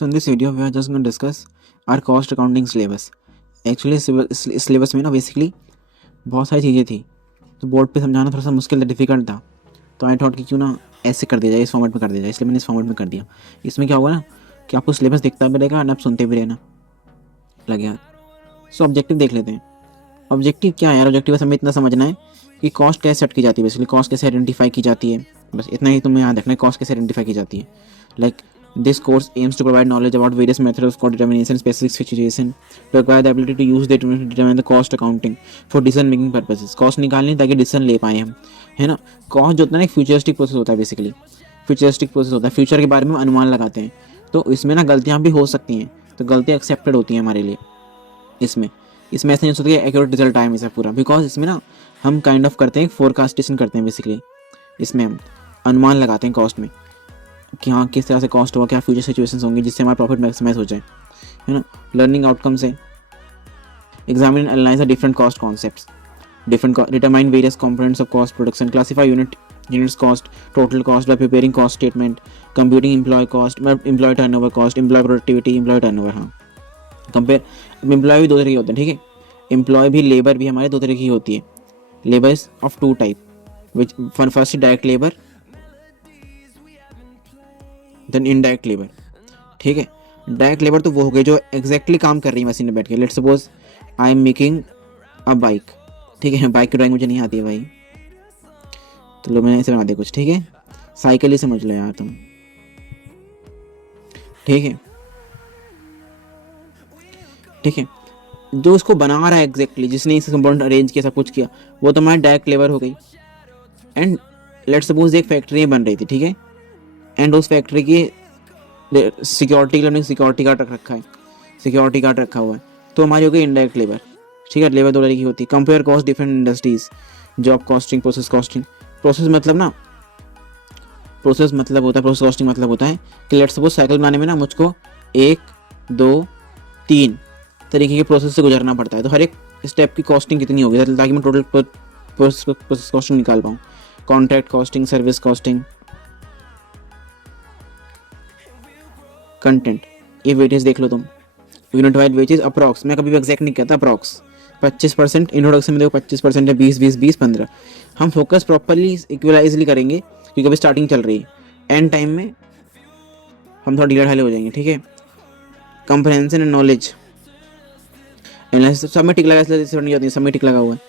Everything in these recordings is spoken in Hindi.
So in this video we are just going to discuss our cost accounting syllabus. Actually इस सिलेबस में ना बेसिकली बहुत सारी चीज़ें थी, तो बोर्ड पे समझाना थोड़ा सा मुश्किल था, डिफिकल्ट था। तो आई थॉट कि क्यों ना ऐसे कर दिया जाए, इस फॉर्मेट में कर दिया जाए, इसलिए मैंने इस फॉर्मेट में कर दिया। इसमें क्या होगा ना कि आपको सिलेबस दिखता भी रहेगा और आप सुनते भी रहना लगे यार। सो ऑब्जेक्टिव देख लेते हैं। ऑब्जेक्टिव क्या है यार? ऑब्जेक्टिव बस हमें इतना समझना है कि कॉस्ट कैसे सेट की जाती है, बेसिकली कॉस्ट कैसे आइडेंटिफाई की जाती है, बस इतना ही तुम्हें याद रखना है, कॉस्ट कैसे आइडेंटिफाई की जाती है। Like this course aims to provide knowledge about various methods of cost determination, specific situation to acquire the ability to use the to determine the cost accounting for decision making purposes. Cost निकालने ताकि डिसीजन ले पाए हम, है ना। कॉस्ट जो होता है ना एक फ्यूचरिस्टिक प्रोसेस होता है, बेसिकली फ्यूचरिस्टिक प्रोसेस होता है, फ्यूचर के बारे में अनुमान लगाते हैं। तो इसमें ना गलतियाँ भी हो सकती हैं, तो गलतियाँ एक्सेप्टेड होती हैं हमारे लिए। इसमें इसमें ऐसा नहीं हो सकता कि एक्यूरेट रिजल्ट आए हमेशा पूरा, बिकॉज इसमें ना हम काइंड ऑफ करते हैं, फोरकास्टेशन करते हैं बेसिकली। इसमें हम अनुमान लगाते हैं कॉस्ट में कि हाँ किस तरह से कॉस्ट होगा, क्या फ्यूचर सिचुएशंस होंगी जिससे हमारा प्रॉफिट मैक्सिमाइज हो जाए, है ना। लर्निंग आउटकम से examine and analyse the different cost concepts, determine various components of cost production, classify units cost, total cost by preparing cost statement, computing employ cost, employ turnover cost, employ productivity, employ turnover. हाँ, कंपेयर। अब एम्प्लॉय भी दो तरह की होते हैं, ठीक है। एम्प्लॉय भी, लेबर भी हमारे दो तरह की होती है। Labour is of two type, which first direct labour, then indirect labour, ठीक है। डायरेक्ट लेबर तो वो हो गई जो एग्जैक्टली काम कर रही है मशीन में बैठ के। Let's suppose I am making a bike, ठीक है। बाइक की ड्राइंग मुझे नहीं आती है भाई, तो लो मैंने ऐसे बना दिया कुछ, ठीक है। साइकिल ही समझ लो यार तुम, ठीक है, ठीक है। जो उसको बना रहा है एग्जैक्टली, जिसने इस कंपोनेंट अरेंज किया, सब कुछ किया, वो तो हमारी डायरेक्ट लेबर हो गई। एंड लेट्स सपोज एक फैक्ट्री बन रही थी, ठीक है, एंड उस फैक्ट्री की सिक्योरिटी के लिए हमने सिक्योरिटी गार्ड रख रखा है, सिक्योरिटी गार्ड रखा हुआ है, तो हमारी हो गई इनडायरेक्ट लेबर, ठीक है। लेबर दो तरह की होती है। Compare cost different industries, job costing, process costing. Process मतलब ना, प्रोसेस मतलब होता है, प्रोसेस कॉस्टिंग मतलब होता है कि लेट्स सपोज साइकिल बनाने में ना मुझको 1 2 3 तरीके के प्रोसेस से गुजरना पड़ता है, तो हर एक स्टेप की कॉस्टिंग कितनी होगी ताकि मैं टोटल प्रोसेस कॉस्टिंग निकाल पाऊँ। Contract costing, service costing, content, ये वेटेज देख लो तुम। यूनिट वाइड वेजेस अप्रॉक्स, मैं कभी भी एग्जैक्ट नहीं कहता, अप्रॉक्स 25%। इंट्रोडक्शन में देखो 25% है, 20 15। हम फोकस प्रॉपरली इक्वलाइजली करेंगे क्योंकि अभी स्टार्टिंग चल रही है, एंड टाइम में हम थोड़ा ढीला ढाले हो जाएंगे, ठीक है। कंप्रहेंशन एंड नॉलेज एनालिसिस, सब में टिक लगा, इसलिए नहीं होती, सब में टिक लगा हुआ है।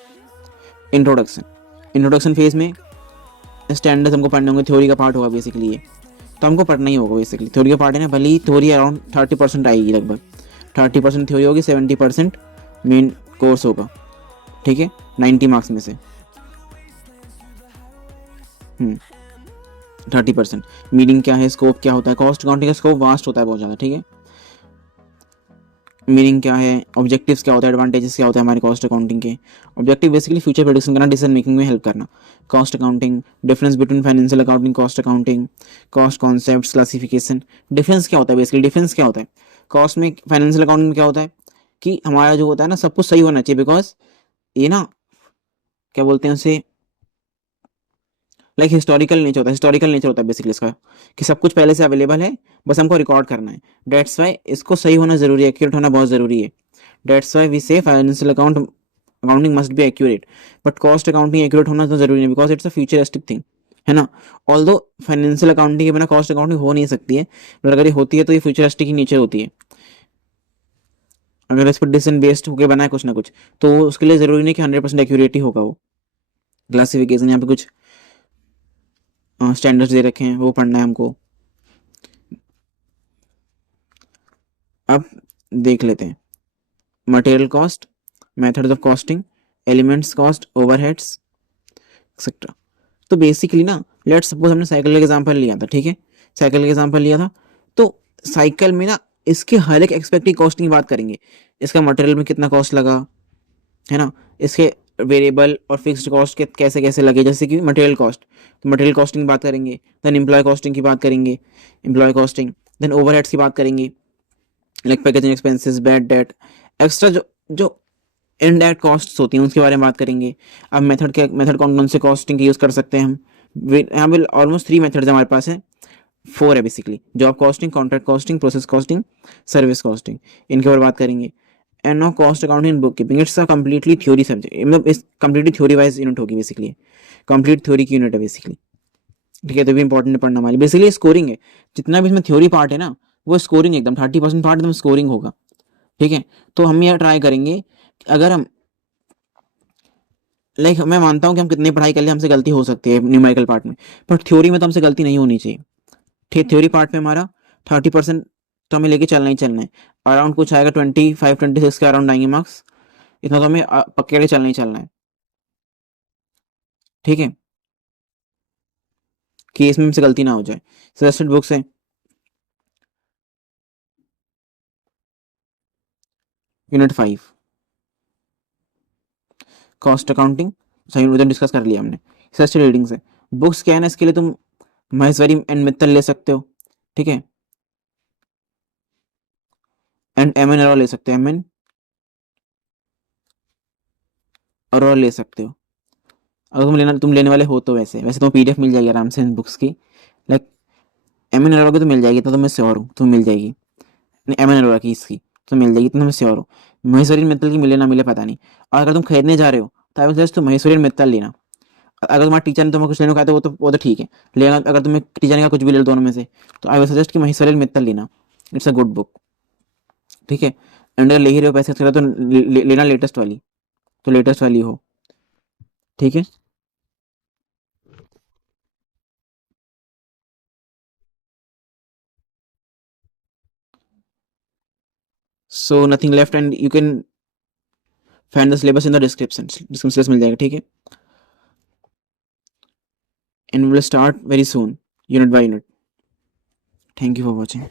इंट्रोडक्शन फेज में स्टैंडर्ड्स हमको पढ़ने होंगे, थ्योरी का पार्ट होगा बेसिकली ये, तो हमको पढ़ना ही होगा बेसिकली। थ्योरी का पार्ट है ना, भले ही थ्योरी अराउंड 30% आएगी, लगभग 30% थ्योरी होगी, 70% मेन कोर्स होगा, ठीक है, 90 मार्क्स में से 30%। मीनिंग क्या है, स्कोप क्या होता है, कॉस्ट अकाउंटिंग का स्कोप वास्ट होता है बहुत ज़्यादा, ठीक है। मीनिंग क्या है, ऑब्जेक्टिव्स क्या होता है, एडवांटेजेस क्या होता है हमारे कॉस्ट अकाउंटिंग के। ऑब्जेक्टिव बेसिकली फ्यूचर प्रेडिक्शन करना, डिसीजन मेकिंग में हेल्प करना। Cost accounting, difference between financial accounting, cost accounting, cost concepts, classification. Difference क्या होता है, बेसिकली डिफरेंस क्या होता है कॉस्ट में, फाइनेंशियल अकाउंटिंग में क्या होता है कि हमारा जो होता है ना सब कुछ सही होना चाहिए, बिकॉज ये ना क्या बोलते हैं उसे, लाइक हिस्टोरिकल नेचर होता है, हिस्टोरिकल नेचर होता है बेसिकली इसका, कि सब कुछ पहले से अवेलेबल है, बस हमको रिकॉर्ड करना है। डेट्स वाई इसको सही होना जरूरी है, एक्यूरेट होना बहुत जरूरी है। डेट्स वाई वी से financial accounting must be accurate, but cost accounting accurate होना तो जरूरी नहीं, because it's a futuristic thing, है ना। ऑल्दो फाइनेंशियल अकाउंटिंग के बिना कॉस्ट अकाउंटिंग हो नहीं सकती है, बट अगर ये होती है तो ये फ्यूचरिस्टिक ही नेचर होती है। अगर इस पर डिसीजन बेस्ड होकर बनाए कुछ ना कुछ, तो उसके लिए जरूरी नहीं कि 100% एक्यूरेट ही होगा वो। क्लासिफिकेशन, यहाँ पे कुछ स्टैंडर्ड्स दे रखे हैं, वो पढ़ना है हमको। अब देख लेते हैं material cost, methods of costing, elements cost, overheads etcetera. तो बेसिकली ना लेट्स सपोज हमने साइकिल का एग्जांपल लिया था, ठीक है, साइकिल का एग्जांपल लिया था, तो साइकिल में ना इसके हर एक एक्सपेक्ट की कॉस्टिंग की बात करेंगे। इसका मटेरियल में कितना कॉस्ट लगा, है ना, इसके वेरिएबल और फिक्स्ड कॉस्ट के कैसे कैसे लगे, जैसे कि मटेरियल कॉस्ट, तो मटेरियल कॉस्टिंग की बात करेंगे, देन एम्प्लॉय कॉस्टिंग की बात करेंगे, एम्प्लॉय कॉस्टिंग, देन ओवरहेड्स की बात करेंगे, like packaging expenses, bad debt, extra जो जो इनडायरेक्ट कॉस्ट्स होती हैं उसके बारे में बात करेंगे। अब मेथड कौन कौन से कॉस्टिंग के यूज़ कर सकते हैं हम, यहाँ पे ऑलमोस्ट 3 मेथड्स हमारे पास है। 4 है basically, job costing, contract costing, process costing, service costing, इनके ऊपर बात करेंगे। And no cost accounting book keeping, it's a completely theory subject, मतलब इस कम्प्लीटली थ्योरी वाइज यूनिट होगी बेसिकली, कंप्लीट थ्योरी की यूनिट है बेसिकली। ठीक है, तो भी इंपॉर्टेंट पढ़ना हमारी बेसिकली स्कोरिंग है, जितना भी इसमें थ्योरी पार्ट है ना वो स्कोरिंग एकदम 30% पार्ट एकदम स्कोरिंग होगा। ठीक है, तो हम यह ट्राई करेंगे अगर हम मैं मानता हूँ कि हम कितनी पढ़ाई कर ले हमसे गलती हो सकती है न्यूमेरिकल पार्ट में, पर थ्योरी में तो हमसे गलती नहीं होनी चाहिए। ठीक, थ्योरी पार्ट में हमारा 30% तो हमें लेके चलना ही चलना है, अराउंड कुछ आएगा 25-26 के अराउंड आएंगे मार्क्स, इतना तो हमें पक्के के चलना ही चलना है। ठीक है, कि इसमें हमसे गलती ना हो जाए। सजेस्टेड बुक्स है यूनिट 5 कॉस्ट अकाउंटिंग, सही उधर डिस्कस कर लिया हमने। सजेस्टेड रीडिंग्स है, बुक्स क्या है ना, इसके लिए तुम महेश्वरी एंड मित्तल ले सकते हो। ठीक है, एंड एम एन ले सकते हो, एम एन और ले सकते हो अगर तुम लेने वाले हो तो। वैसे वैसे तुम्हें पीडीएफ मिल जाएगी आराम से इन बुक्स की, लाइक एम एन अरोरा की तो मिल जाएगी, तो मैं श्योर हूँ तुम्हें मिल जाएगी। नहीं, एम एन अरोरा की इसकी तो मिल जाएगी, तो मैं श्योर हूँ। महेश्वरी मित्तल की मिले ना मिले पता नहीं, और अगर तुम खरीदने जा रहे हो तो आई विल सजेस्ट तो महेश्वरी मित्तल लेना। अगर तुम्हारे टीचर ने तुम्हें कुछ लेने को कहा तो वो तो ठीक है लेना, अगर तुम्हें टीचर ने कहा कुछ भी ले लो दोनों में से, तो आई विल सजेस्ट कि महेश्वरी मित्तल लेना, इट्स अ गुड बुक। ठीक है, एंड अगर ले ही रहे हो पैसे तो लेना लेटेस्ट वाली, तो लेटेस्ट वाली हो। ठीक है, so nothing left and you can find the syllabus in the description मिल जाएगा। ठीक है, and we will start very soon, unit by unit. Thank you for watching.